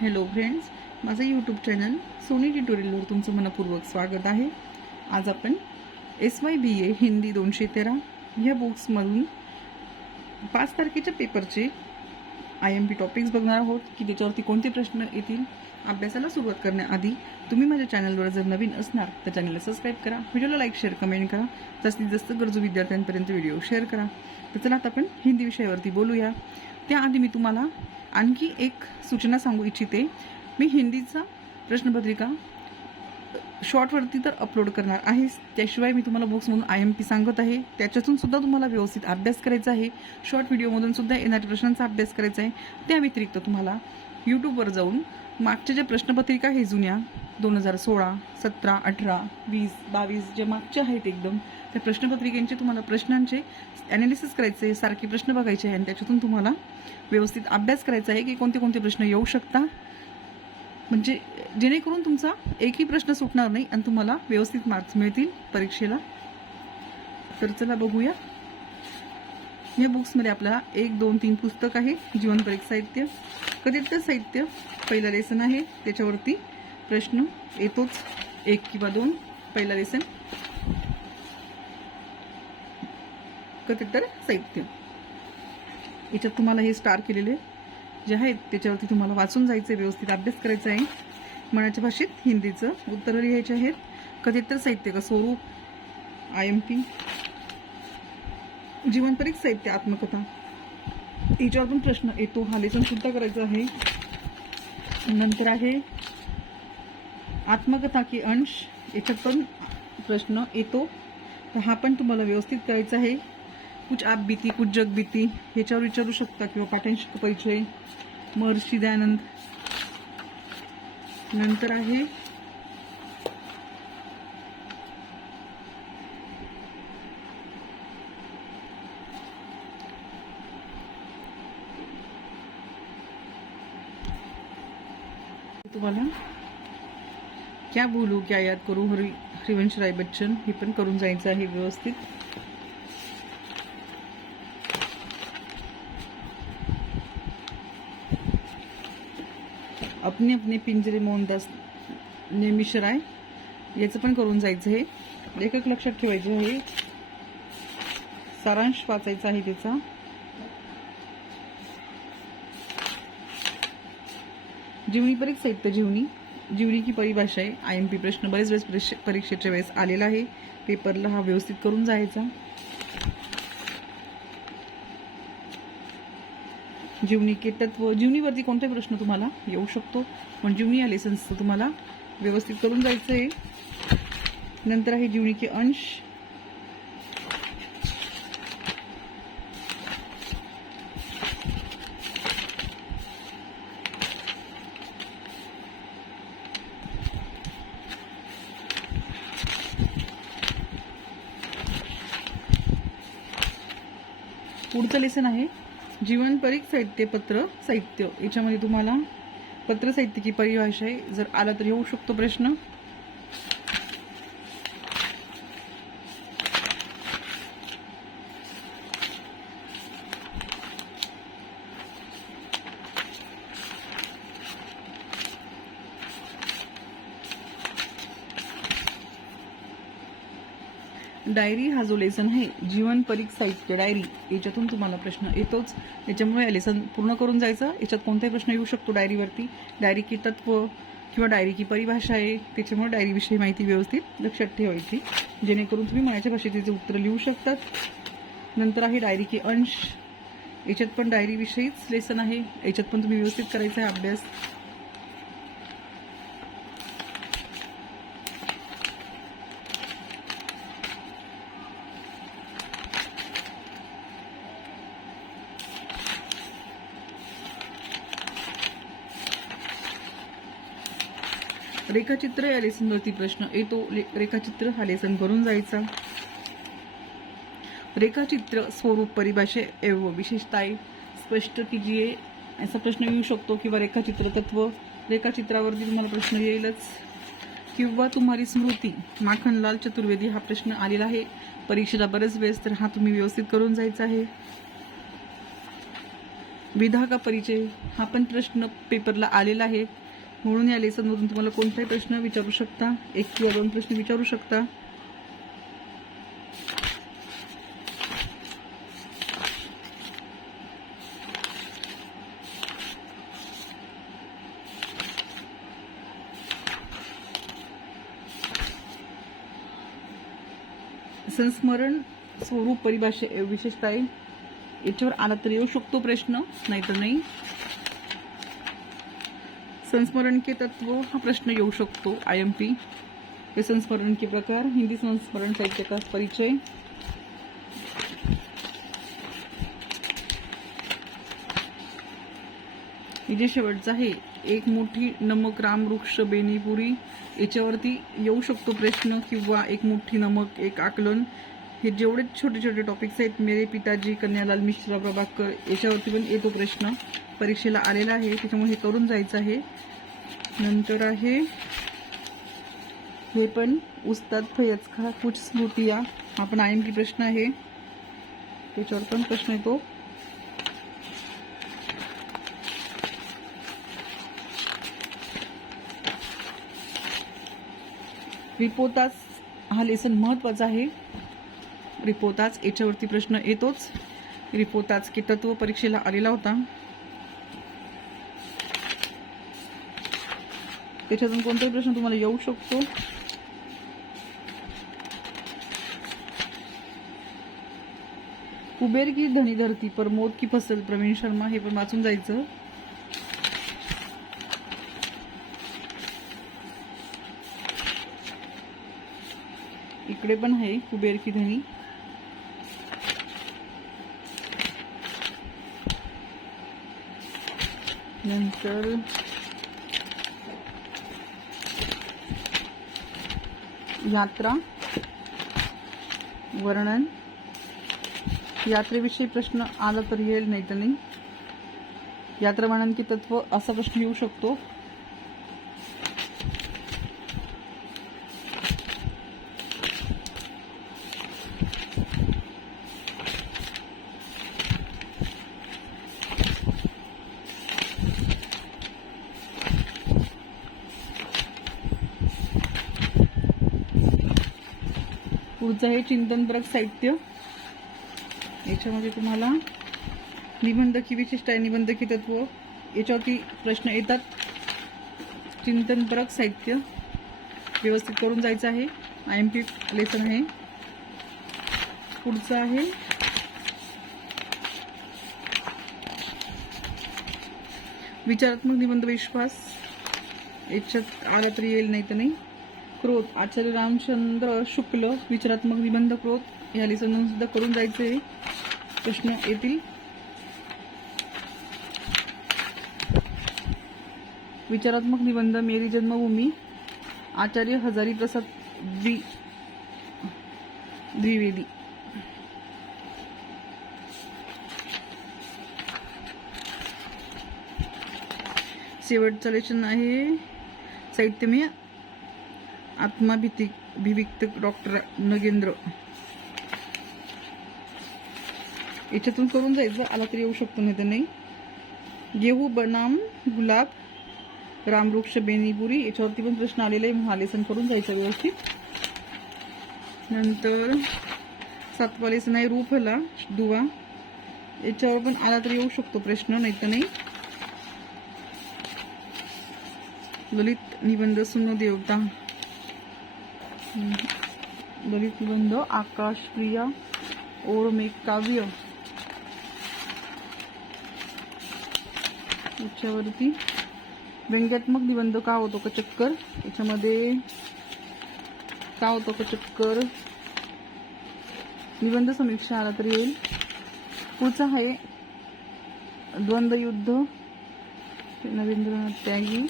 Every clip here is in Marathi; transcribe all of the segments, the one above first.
हॅलो फ्रेंड्स माझं यूट्यूब चॅनल सोनी ट्युटोरियलवर तुमचं मनपूर्वक स्वागत आहे. आज आपण S Y B A Hindi दोनशे तेरा ह्या बुक्समधून पाच तारखेच्या पेपरचे आय एम पी टॉपिक्स बघणार आहोत की त्याच्यावरती कोणते प्रश्न येतील अभ्यासाला सुरुवात करण्याआधी तुम्ही माझ्या चॅनलवर जर नवीन असणार तर चॅनलला सबस्क्राईब करा व्हिडिओला लाईक शेअर कमेंट करा जास्तीत जास्त गरजू विद्यार्थ्यांपर्यंत व्हिडिओ शेअर करा. तर चला आता आपण हिंदी विषयावरती बोलूया. त्याआधी मी तुम्हाला आणखी एक सूचना सांगू इच्छिते. मी हिंदीचा प्रश्नपत्रिका शॉर्टवरती तर अपलोड करणार आहेच त्याशिवाय मी तुम्हाला बुक्समधून आय एम पी सांगत आहे. त्याच्यातून सुद्धा तुम्हाला व्यवस्थित अभ्यास करायचा आहे. शॉर्ट व्हिडिओमधून सुद्धा येणाऱ्या प्रश्नांचा अभ्यास करायचा आहे. त्या व्यतिरिक्त तुम्हाला यूट्यूबवर जाऊन मागच्या ज्या प्रश्नपत्रिका आहे जुन्या दोन हजार सोळा सतरा अठरा वीस बावीस जे मागचे आहेत एकदम त्या प्रश्नपत्रिकेंचे तुम्हाला प्रश्नांचे ॲनालिसिस करायचे सारखे प्रश्न बघायचे आहे आणि त्याच्यातून तुम्हाला व्यवस्थित अभ्यास करायचा आहे की कोणते कोणते प्रश्न येऊ शकता. म्हणजे जेणेकरून तुमचा एकही प्रश्न सुटणार नाही आणि तुम्हाला व्यवस्थित मार्क्स मिळतील परीक्षेला. तर चला बघूया. या बुक्समध्ये आपल्याला एक दोन तीन पुस्तक आहे. जीवनपरीक साहित्य. कधीतर साहित्य. पहिलं लेसन आहे. त्याच्यावरती प्रश्न येतोच. एक किंवा दोन. पहिला लेसन कथेतर साहित्य. याच्यात तुम्हाला हे स्टार केलेले जे आहेत त्याच्यावरती तुम्हाला वाचून जायचं आहे व्यवस्थित अभ्यास करायचा आहे. मनाच्या भाषेत हिंदीचं उत्तरं लिहायचे आहेत. कथेतर साहित्य का स्वरूप? आय एम पी जीवनपरीक साहित्य आत्मकथा. याच्यावर पण प्रश्न येतो. हा लेसन सुद्धा करायचा आहे. नंतर आहे आत्मकथा की अंश याच्यात पण प्रश्न येतो. तर हा पण तुम्हाला व्यवस्थित करायचा आहे. कुछ आप बीती कुछ जग बीती ह्याच्यावर विचारू शकता किंवा पाठ्यांशी परिचय. महर्षी दयानंद. नंतर आहे. तुम्हाला क्या बोलू क्या याद करू? हरि हरिवंश राय बच्चन हे पण करून जायचं आहे व्यवस्थित. अपने अपने पिंजरे मोहनदास नेमिशराय याचं पण करून जायचं आहे. लेखक लक्षात ठेवायचं आहे. सारांश वाचायचा आहे त्याचा. जीवनी परीक्षा साहित्य जीवनी. जीवनी की परिभाषा आहे. आय एम पी प्रश्न बरेच वेळेस परीक्षे- परीक्षेच्या वेळेस आलेला आहे. पेपरला हा व्यवस्थित करून जायचा. जीवनी के तत्व जीवनीवरती कोणताही प्रश्न तुम्हाला येऊ शकतो. पण जीवनी या लेसन्सचं तुम्हाला व्यवस्थित करून जायचं आहे नंतर आहे जीवनी के अंश. पुढचं लेसन आहे जीवनपरीक साहित्य पत्र साहित्य. याच्यामध्ये तुम्हाला पत्र साहित्य की परिभाषा आहे. जर आला तर येऊ शकतो प्रश्न. डायरी हा जो लेसन आहे जीवन परीक साहित्य डायरी याच्यातून तुम्हाला प्रश्न येतोच. याच्यामुळे या लेसन पूर्ण करून जायचं. याच्यात कोणताही प्रश्न येऊ शकतो डायरीवरती. डायरी की तत्व किंवा डायरी की परिभाषा आहे त्याच्यामुळे डायरीविषयी माहिती व्यवस्थित लक्षात ठेवायची. जेणेकरून तुम्ही मनाच्या भाषेत त्याचे उत्तर लिहू शकतात नंतर आहे डायरी की अंश. याच्यात पण डायरीविषयीच लेसन आहे. याच्यात पण तुम्ही व्यवस्थित करायचा आहे अभ्यास. रेखाचित्र या लेसनवरती प्रश्न येतो. ले- रेखाचित्र हा लेसन करून जायचा. रेखाचित्र स्वरूप परिभाषे एव विशेषताएं स्पष्ट कीजिए असा प्रश्न येऊ शकतो किंवा रेखाचित्र तत्व. रेखाचित्रावरती तुम्हाला प्रश्न येईलच. किंवा तुम्हारी स्मृती माखनलाल चतुर्वेदी हा प्रश्न आलेला आहे. परीक्षेला बरेच वेळेस तर हा तुम्ही व्यवस्थित करून जायचा आहे. विधा का परिचय? हा पण प्रश्न पेपरला आलेला आहे. म्हणून या लेसनमधून तुम्हाला कोणताही प्रश्न विचारू शकता. एक किंवा दोन प्रश्न विचारू शकता. संस्मरण स्वरूप परिभाषे विशेषता आहे याच्यावर आला तर येऊ शकतो प्रश्न नाहीतर नाही. संस्मरण के तत्व हा प्रश्न येऊ शकतो आय एम पी हे संस्मरण के प्रकार हिंदी संस्मरण साहित्य का परिचय. जे शेवटचं आहे. एक मोठी नमक राम वृक्ष बेनीपुरी. याच्यावरती येऊ शकतो प्रश्न किंवा एक मोठी नमक एक आकलन. हे जेवढे छोटे छोटे टॉपिक्स आहेत मेरे पिताजी कन्यालाल मिश्रा प्रभाकर याच्यावरती पण येतो प्रश्न. परीक्षेला आलेला आहे त्याच्यामुळे हे करून जायचं आहे. नंतर आहे हे पण उस्ताद फयज खा कुछ स्मृतिया. हा पण आय एम पी प्रश्न आहे. त्याच्यावर पण प्रश्न येतो. रिपोतास हा लेसन महत्त्वाचा आहे. रिपोताच याच्यावरती प्रश्न येतोच. रिपोताच की तत्व परीक्षेला आलेला होता. त्याच्यातून कोणताही प्रश्न तुम्हाला येऊ शकतो. कुबेर की धनी धरती प्रमोद की फसल प्रवीण शर्मा हे पण वाचून जायचं. इकडे पण आहे कुबेर की धनी. नंतर यात्रा. वर्णन. यात्रेविषयी प्रश्न आला तर येईल नाही तर नाही. यात्रा वर्णन की तत्व असा प्रश्न येऊ शकतो. पुढचं हे चिंतनपरक साहित्य. याच्यामध्ये तुम्हाला निबंधकी विशिष्ट आहे निबंधकी तत्व याच्यावरती प्रश्न येतात. चिंतनपरक साहित्य व्यवस्थित करून जायचं आहे. आय एम पी लेसन आहे. पुढचं आहे. विचारात्मक निबंध विश्वास. याच्यात आला तरी येईल नाही तर नाही. क्रोध. आचार्य रामचंद्र शुक्ल विचारात्मक निबंध क्रोध. या लिसन सुद्धा करून जायचे. प्रश्न येतील. विचारात्मक निबंध मेरी जन्मभूमी. आचार्य हजारी प्रसाद द्वि द्विवेदी. शेवटचं लेशन आहे साहित्यमय आत्माभिती भिविक्त डॉक्टर नगेंद्र. याच्यातून करून जायचं आला तरी येऊ शकतो नाही तर नाही. गेहू बनाम गुलाब रामवृक्ष बेनीपुरी याच्यावरती पण प्रश्न आलेला आहे महालेसन करून जायचं व्यवस्थित. नंतर सातवा लेसन आहे रूफला दुवा. याच्यावर पण आला तरी येऊ शकतो प्रश्न नाही तर नाही. ललित निबंध सुनो देवता. ललित निबंध आकाश प्रिया और काव्य. याच्यावरती. व्यंग्यात्मक निबंध का होतो का चक्कर? याच्यामध्ये का होतो का चक्कर? निबंध समीक्षा आला तरी येईल पुढचा आहे द्वंद्व युद्ध त्यागी.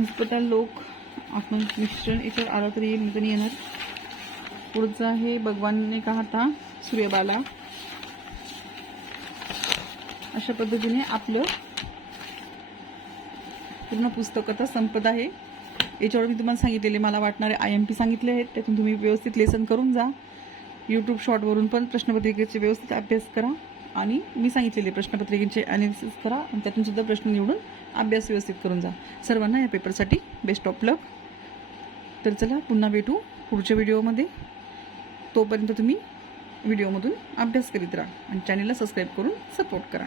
अस्पताल लोक आपण मिश्रण याच्यावर आला तरी येईल नाही येणार. पुढचं आहे भगवानने कहा था सूर्यबाला. अशा पद्धतीने आपलं पूर्ण पुस्तक आता संपत आहे. याच्यावर मी तुम्हाला सांगितलेले मला वाटणारे आय एम पी सांगितले आहेत. त्यातून तुम्ही व्यवस्थित लेसन करून जा. यूट्यूब शॉर्टवरून पण प्रश्नपत्रिकेचे व्यवस्थित अभ्यास करा. आणि मी सांगितलेले प्रश्नपत्रिकेचे अनालिसिस करा. आणि त्यातून सुद्धा प्रश्न निवडून अभ्यास व्यवस्थित करून जा. सर्वांना या पेपरसाठी बेस्ट ऑफ लक तर चला पुन्हा भेटू पुढच्या व्हिडिओमध्ये. तोपर्यंत तुम्ही व्हिडिओमधून अभ्यास करीत राहा आणि चॅनलला सबस्क्राईब करून सपोर्ट करा.